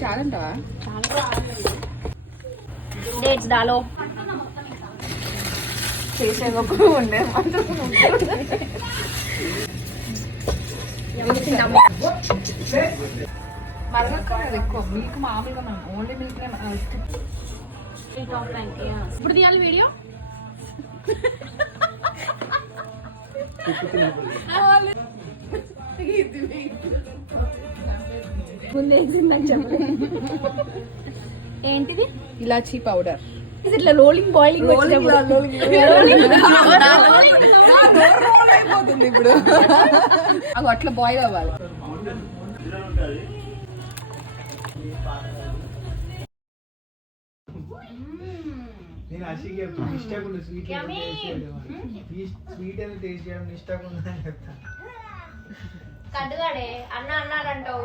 చాలంటావా? Dates డాలో చేసే ఒక ఉండే మరగక్కర్లేదు ఎక్కువ మిల్క్, మామూలుగా మనం ఓన్లీ మిల్క్. ఇప్పుడు తీయాలి వీడియో. ఏంటిది? ఇలాచీ పౌడర్. ఇట్లా రోలింగ్ బాయిలింగ్ అయిపోతుంది ఇప్పుడు. అవి అట్లా బాయిల్ అవ్వాలి. నేను అసిగా ఇష్టం స్వీట్ స్వీట్ అని టేస్ట్ చేయడం ఇష్టం ఉందని చెప్తాను. కట్టుగాడే అన్న అన్నారంటావు.